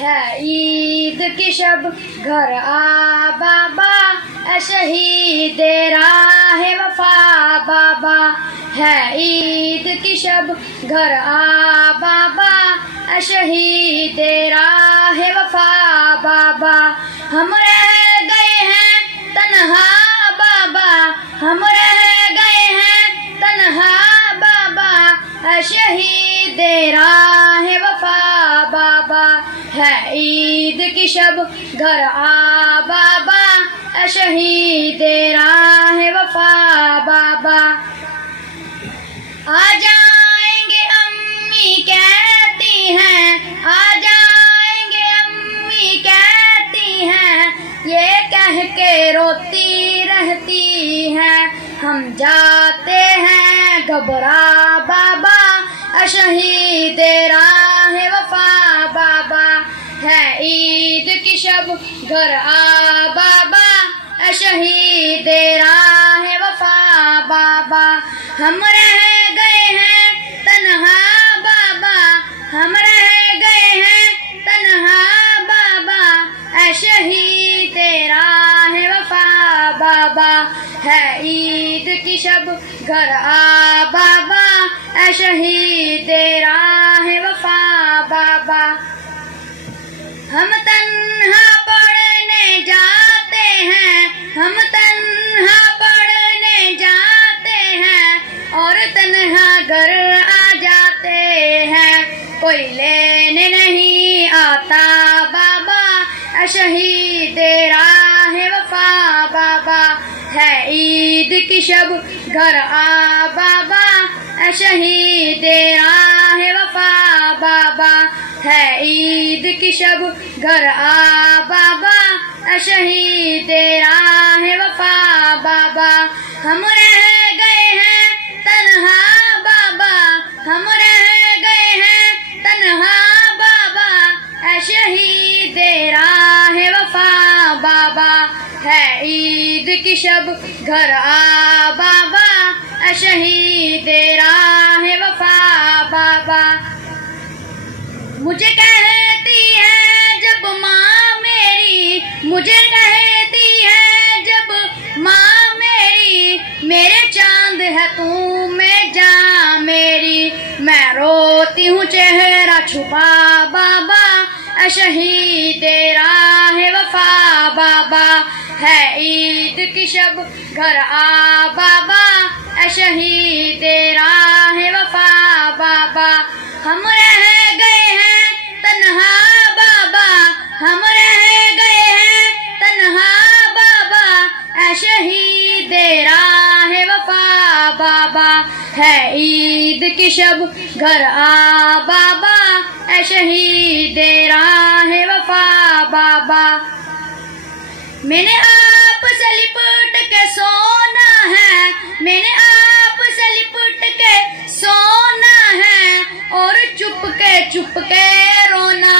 है ईद की शब घर आ बाबा, शहीद राह वफा बाबा। है ईद की शब घर आ बाबा, शहीद राह वफा बाबा। हम रह गए हैं तन्हा बाबा, हम रह गए हैं तन्हा बाबा, शहीद राह वफा बाबा। है ईद की शब घर आ बाबा, शहीद राह वफा बाबा। आ जाएंगे अम्मी कहती हैं, आ जाएंगे अम्मी कहती हैं, ये कह के रोती रहती हैं। हम जाते हैं घबरा बाबा, शहीद राह वफा बाबा। है ईद की शब घर आ बाबा, शहीद राह वफा बाबा। हम रह गए हैं तन्हा बाबा, हम रह गए हैं तन्हा बाबा, शहीद राह वफा बाबा। है ईद की शब घर आ बाबा, शहीद राह वफा बाबा। हम तन्हा पढ़ने जाते हैं, हम तन्हा पढ़ने जाते हैं, और तन्हा घर आ जाते हैं। कोई लेने नहीं आता बाबा, शहीद राह वफा बाबा। है ईद की शब घर आ बाबा, शहीद राह वफा बाबा। है ईद की शब घर आ बाबा, शहीद राह वफा बाबा। हम रह गए हैं तन्हा बाबा, हम रह गए हैं तन्हा बाबा, शहीद राह वफा बाबा। है ईद की शब घर आ बाबा, शहीद राह वफा बाबा। मुझे कहती है जब माँ मेरी, मुझे कहती है जब माँ मेरी, मेरे चांद है तू में जा मेरी। मैं रोती हूँ चेहरा छुपा बाबा, शहीद राह वफा बाबा। है ईद की शब घर आ बाबा, शहीद राह वफा बाबा। हम रह गए हैं तन्हा बाबा, हम रह गए हैं तन्हा बाबा, शहीद राह वफा बाबा। है ईद की शब घर आ बाबा, शहीद राह वफा बाबा। मैंने आप से लिपट के सोना है, मैंने आप से लिपट के सोना है, और चुप के रोना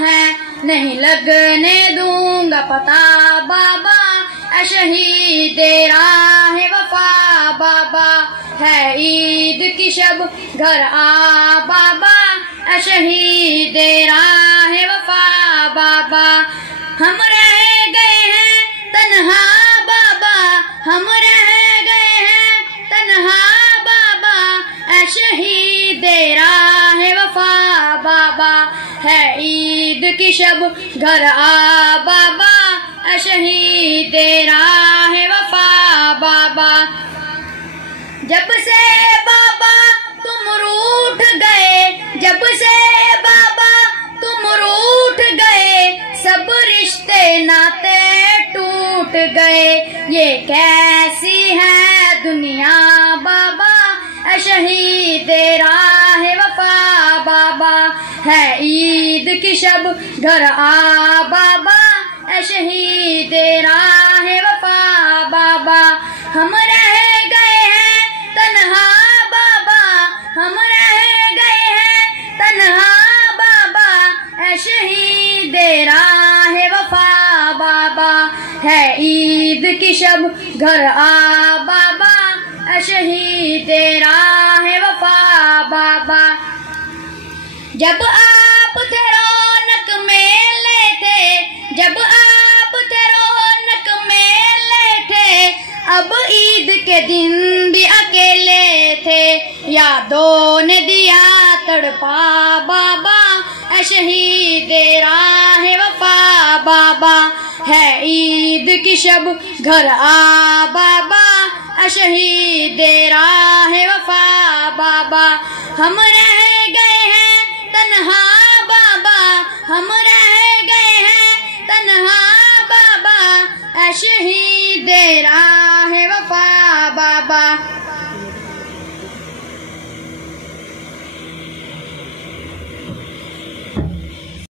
है। नहीं लगने दूंगा पता बाबा, शहीद राह वफा बाबा। है ईद की शब घर आ बाबा, शहीद राह वफा बाबा। हम रह गए हैं तन्हा बाबा, हम रह गए हैं तन्हा बाबा, शहीद राह वफा बाबा। है ईद की शब घर आ बाबा, शहीद राह वफा बाबा। जब से बाबा तुम रूठ गए, जब से बाबा तुम रूठ गए, सब रिश्ते नाते टूट गए। ये कैसी है दुनिया बाबा, शहीद राह वफा बाबा। है ईद की शब घर आ बाबा, शहीद राह वफा बाबा। हम रह गए हैं तन्हा बाबा, हम रह गए हैं तन्हा बाबा, शहीद राह वफा बाबा। है ईद की शब घर आ बाबा, शहीद राह वफा बाबा। जब आप थे रौनक में ने दिया तड़पा बाबा, ऐ शहीद राह वफा बाबा, है ईद की शब घर आ बाबा, ऐ शहीद राह वफा बाबा। हम रह गए हैं तन्हा